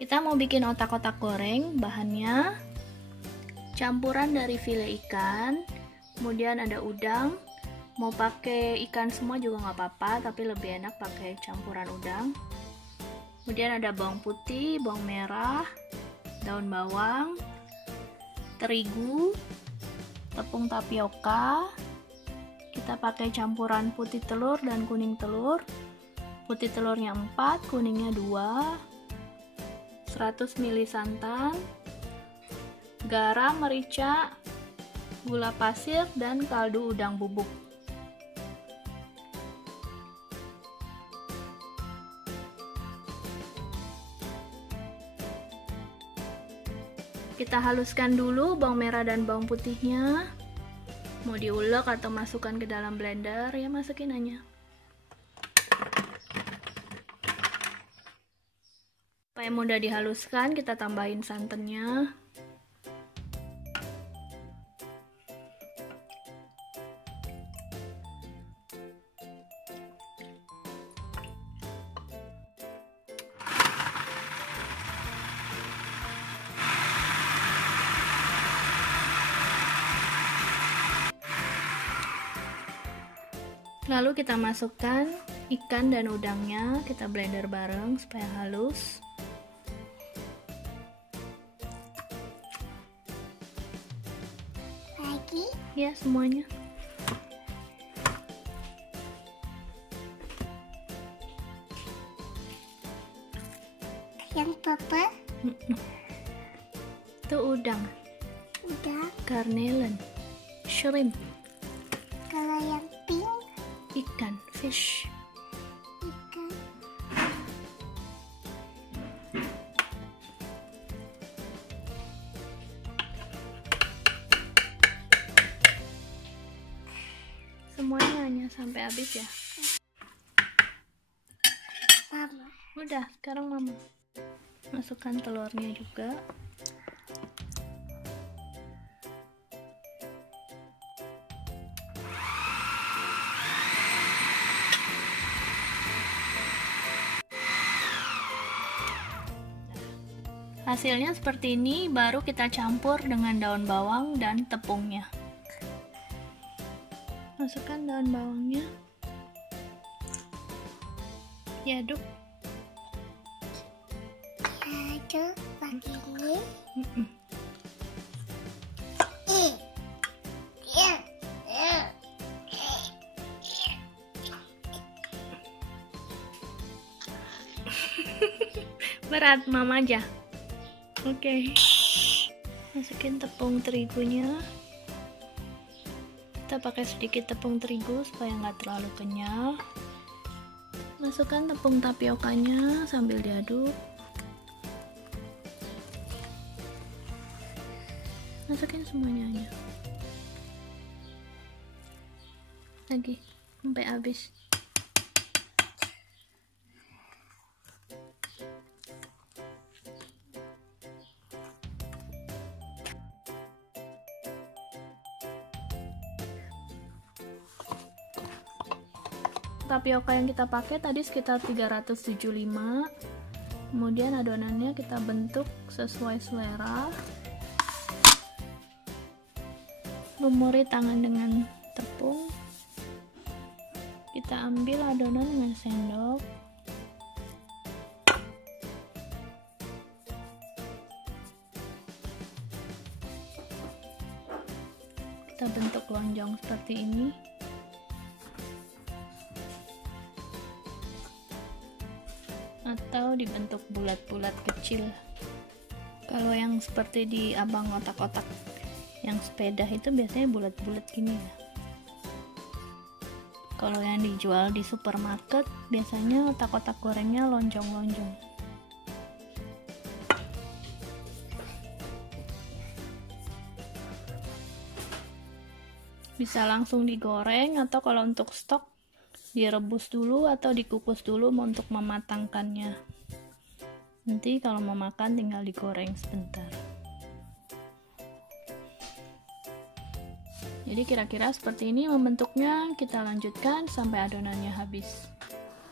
Kita mau bikin otak-otak goreng. Bahannya campuran dari file ikan, kemudian ada udang. Mau pakai ikan semua juga nggak apa-apa, tapi lebih enak pakai campuran udang. Kemudian ada bawang putih, bawang merah, daun bawang, terigu, tepung tapioka. Kita pakai campuran putih telur dan kuning telur. Putih telurnya 4, kuningnya 2. 100 ml santan, garam, merica, gula pasir, dan kaldu udang bubuk. Kita haluskan dulu bawang merah dan bawang putihnya. Mau diulek atau masukkan ke dalam blender, ya masukin aja. Supaya mudah dihaluskan, kita tambahin santannya. Lalu kita masukkan ikan dan udangnya, kita blender bareng supaya halus. Lagi? Ya, semuanya. Yang purple? Itu udang. Udah. Garnelen. Shrimp. Kalau yang pink? Ikan, fish. Ikan. Semuanya hanya sampai habis ya. Mama. Udah, sekarang mama masukkan telurnya juga. Hasilnya seperti ini, baru kita campur dengan daun bawang dan tepungnya. Masukkan daun bawangnya, diaduk. Aduk pakai ini. Berat, mama aja. Oke. Masukin tepung terigunya. Kita pakai sedikit tepung terigu supaya nggak terlalu kenyal. Masukkan tepung tapiokanya sambil diaduk. Masukin semuanya aja. Lagi sampai habis. Tapioka yang kita pakai tadi sekitar 375. Kemudian adonannya kita bentuk sesuai selera. Lumuri tangan dengan tepung. Kita ambil adonan dengan sendok. Kita bentuk lonjong seperti ini. Atau dibentuk bulat-bulat kecil. Kalau yang seperti di abang otak-otak yang sepeda itu biasanya bulat-bulat gini ya. Kalau yang dijual di supermarket biasanya otak-otak gorengnya lonjong-lonjong. Bisa langsung digoreng, atau kalau untuk stok direbus dulu atau dikukus dulu untuk mematangkannya. Nanti kalau mau makan tinggal digoreng sebentar. Jadi kira-kira seperti ini membentuknya. Kita lanjutkan sampai adonannya habis.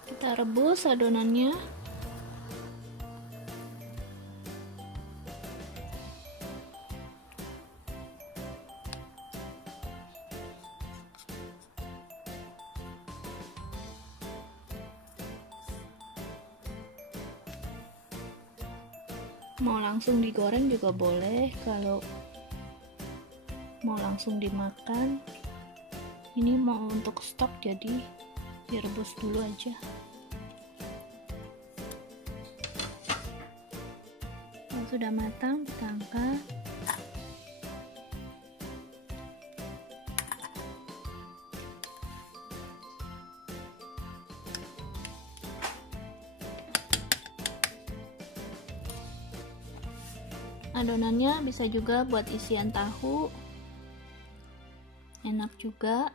Kita rebus adonannya. Mau langsung digoreng juga boleh, kalau mau langsung dimakan. Ini mau untuk stok, jadi direbus dulu aja. Kalau sudah matang, kita angkat. Adonannya bisa juga buat isian tahu, enak juga.